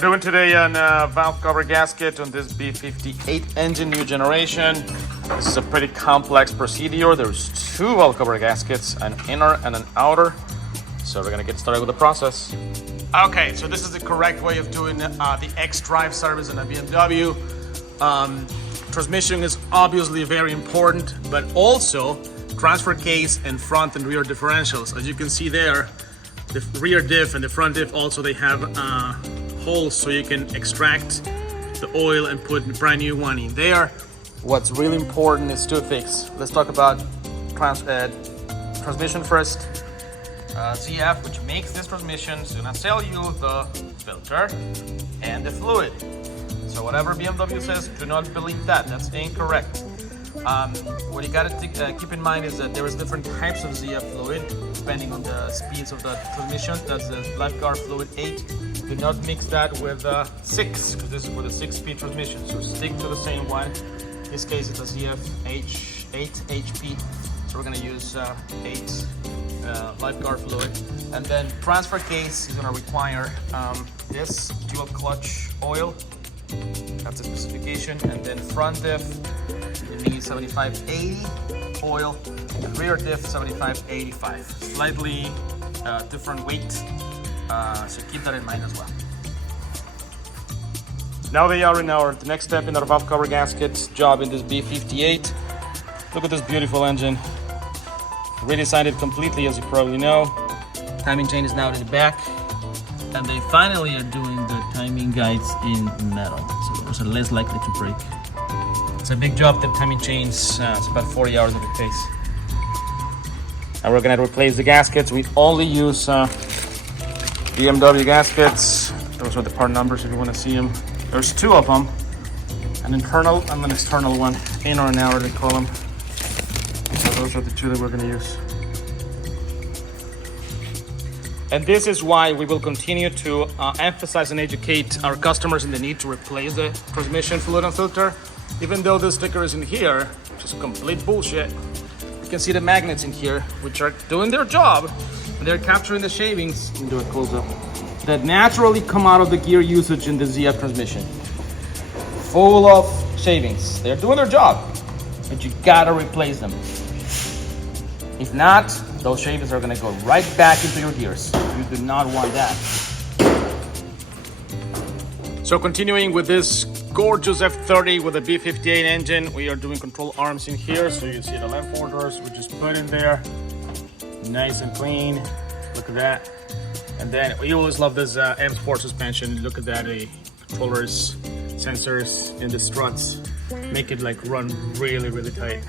doing today an valve cover gasket on this B58 engine, new generation. This is a pretty complex procedure. There's two valve cover gaskets, an inner and an outer. So we're gonna get started with the process. Okay, so this is the correct way of doing the X-Drive service in a BMW. Transmission is obviously very important, but also transfer case and front and rear differentials. As you can see there, the rear diff and the front diff also, they have holes so you can extract the oil and put a brand new one in there. What's really important is two things. Let's talk about transmission first. CF, which makes this transmission, is gonna sell you the filter and the fluid. So whatever BMW says, do not believe that. That's incorrect. What you gotta keep in mind is that there is different types of ZF fluid depending on the speeds of the transmission. That's the lifeguard fluid 8. Do not mix that with 6, because this is with a 6-speed transmission. So stick to the same one. In this case, it's a ZF 8 HP. So we're gonna use 8 lifeguard fluid. And then transfer case is gonna require this dual clutch oil. That's the specification. And then front diff, you need 7580 oil, and rear diff 7585. Slightly different weight, so keep that in mind as well. Now they are in the next step in our valve cover gasket job in this B58. Look at this beautiful engine. Redesigned it completely, as you probably know. Timing chain is now in the back. And they finally are doing the timing guides in metal, so those are less likely to break. It's a big job, the timing chains. It's about 40 hours of it takes. And we're gonna replace the gaskets. We only use BMW gaskets. Those are the part numbers if you wanna see them. There's two of them, an internal and an external one, inner and outer they call them. So those are the two that we're gonna use. And this is why we will continue to emphasize and educate our customers in the need to replace the transmission fluid and filter. Even though the sticker is in here, which is complete bullshit, you can see the magnets in here, which are doing their job, and they're capturing the shavings, let me do a close-up, that naturally come out of the gear usage in the ZF transmission. Full of shavings. They're doing their job, but you gotta replace them. If not, those shavings are gonna go right back into your gears. You do not want that. So continuing with this gorgeous F30 with a B58 engine, we are doing control arms in here. So you see the lamp holders, we just put in there. Nice and clean, look at that. And then we always love this M Sport suspension. Look at that, controllers, sensors in the struts. Make it like run really, really tight.